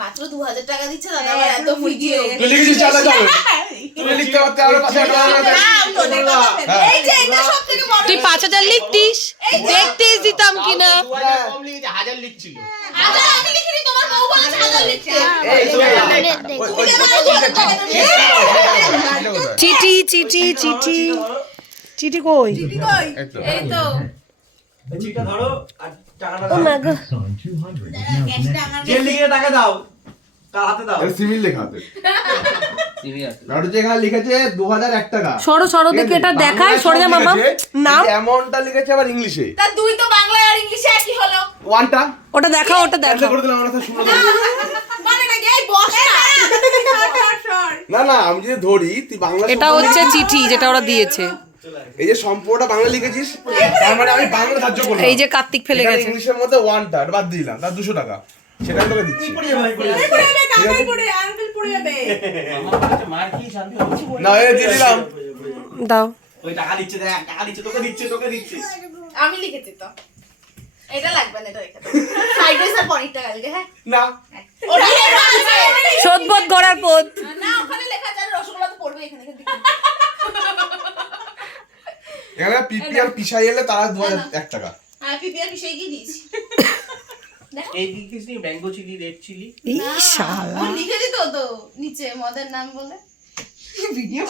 মাত্র 2000 টাকা দিচ্ছে দাদা এত ভিডিও তুই লিখেছিস চালা যাবে তুই লিখতে পারতে আরো 5000 টাকা এই যে এটা সবথেকে বড় তুই 5000 লিখতিস দেখতেই দিতাম কিনা 2000 কম লিখেছে 1000 লিখছিল আচ্ছা আমি লিখিনি তোমার বউ বলেছে 1000 লিখতে চিঠি চিঠি চিঠি চিঠি কই এই তো চিঠিটা ধরো আর টাকাটা ও দাও মা গো গ্যাসটা আমার যে লিখে টাকা দাও কার হাতে দাও এটা সিভিল লেখা আছে লাডু যেখানে লিখেছে 2001 টাকা সরো সরো দেখে এটা দেখাই সরে যা মামা নাম অ্যামাউন্টটা লিখেছে আবার ইংলিশে তা দুই তো বাংলায় আর ইংলিশে একই হলো ওয়ানটা ওটা দেখাও ওটা ক্যান্সেল দেখাও করে দিলাম আমরা তো শুনে মানে না এই বস না না আমি যদি ধরি তুই বাংলা এটা হচ্ছে চিঠি যেটা ওরা দিয়েছে এই যে সম্পূর্ণটা বাংলা লিখেছিস তার মানে আমি বাংলা ধার্য করলাম এই যে কার্তিক ফেলে এখানে গেছে ইংলিশের মধ্যে ওয়ানটা বাদ দিলাম তার 200 টাকা সেটা আমি তোকে দিচ্ছি পড়ে যাবে পড়ে যাবে পড়ে যাবে কাকাই পড়ে আঙ্কেল পড়ে যাবে আমার কাছে মার কি শান্তি হচ্ছে না এই দিয়ে দিলাম দাও ওই টাকা দিচ্ছে দেখ টাকা দিচ্ছে তোকে দিচ্ছে আমি লিখেছি তো এটা লাগবে না এটা রেখে দাও ফ্রাইড রাইস আর পনিরটা কালকে হ্যাঁ না ওটা লেখা আছে সদবোধ করার পথ না ওখানে লেখা আছে আর রসগোল্লা তো পড়বে এখানে এখানে এখানে পিপি আর পিসাই এলে তারা 2001 টাকা হ্যাঁ পিপিআর বিষয় কি দিয়েছি এই লিখিস নি ম্যাঙ্গো চিলি রেড চিলি এই শালা ও লিখে দিত তো নিচে মদের নাম বলে ভিডিও